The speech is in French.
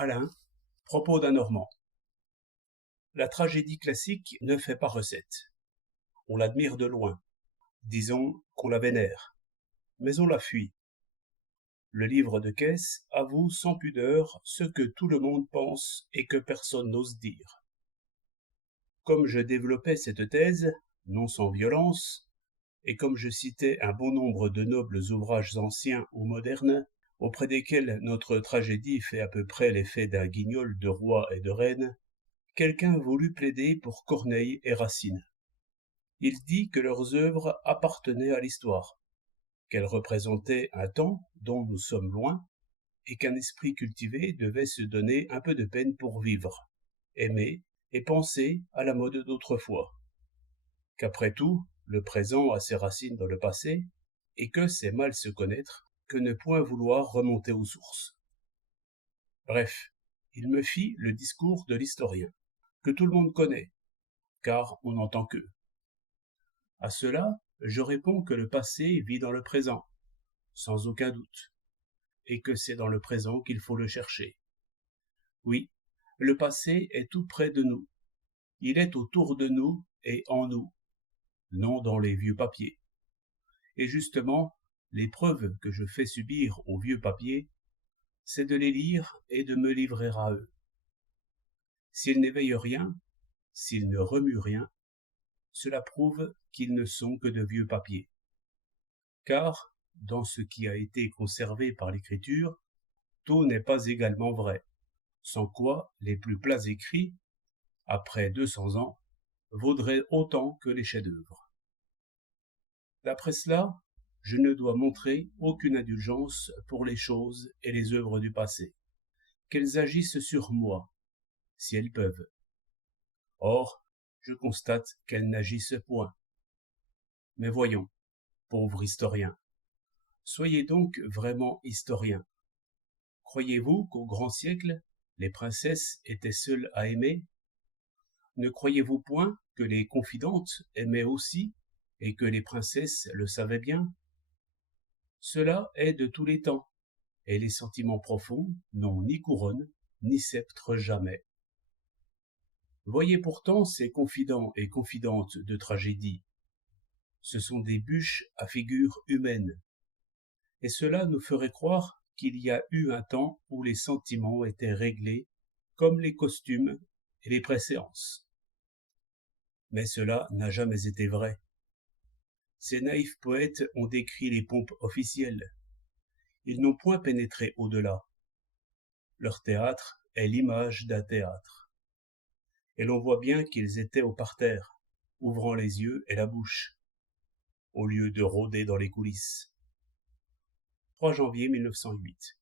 Alain, propos d'un Normand. La tragédie classique ne fait pas recette. On l'admire de loin. Disons qu'on la vénère. Mais on la fuit. Le livre de caisse avoue sans pudeur ce que tout le monde pense et que personne n'ose dire. Comme je développais cette thèse, non sans violence, et comme je citais un bon nombre de nobles ouvrages anciens ou modernes, auprès desquels notre tragédie fait à peu près l'effet d'un guignol de roi et de reine, quelqu'un voulut plaider pour Corneille et Racine. Il dit que leurs œuvres appartenaient à l'histoire, qu'elles représentaient un temps dont nous sommes loin, et qu'un esprit cultivé devait se donner un peu de peine pour vivre, aimer et penser à la mode d'autrefois. Qu'après tout, le présent a ses racines dans le passé, et que c'est mal se connaître que ne point vouloir remonter aux sources. Bref, il me fit le discours de l'historien, que tout le monde connaît, car on n'entend qu'eux. À cela, je réponds que le passé vit dans le présent, sans aucun doute, et que c'est dans le présent qu'il faut le chercher. Oui, le passé est tout près de nous. Il est autour de nous et en nous, non dans les vieux papiers. Et justement, l'épreuve que je fais subir aux vieux papiers, c'est de les lire et de me livrer à eux. S'ils n'éveillent rien, s'ils ne remuent rien, cela prouve qu'ils ne sont que de vieux papiers. Car, dans ce qui a été conservé par l'écriture, tout n'est pas également vrai, sans quoi les plus plats écrits, après 200 ans, vaudraient autant que les chefs-d'œuvre. D'après cela, je ne dois montrer aucune indulgence pour les choses et les œuvres du passé, qu'elles agissent sur moi, si elles peuvent. Or, je constate qu'elles n'agissent point. Mais voyons, pauvre historien, soyez donc vraiment historien. Croyez-vous qu'au grand siècle, les princesses étaient seules à aimer? Ne croyez-vous point que les confidentes aimaient aussi, et que les princesses le savaient bien? Cela est de tous les temps, et les sentiments profonds n'ont ni couronne, ni sceptre jamais. Voyez pourtant ces confidents et confidentes de tragédie. Ce sont des bûches à figure humaine. Et cela nous ferait croire qu'il y a eu un temps où les sentiments étaient réglés, comme les costumes et les préséances. Mais cela n'a jamais été vrai. Ces naïfs poètes ont décrit les pompes officielles. Ils n'ont point pénétré au-delà. Leur théâtre est l'image d'un théâtre. Et l'on voit bien qu'ils étaient au parterre, ouvrant les yeux et la bouche, au lieu de rôder dans les coulisses. 3 janvier 1908.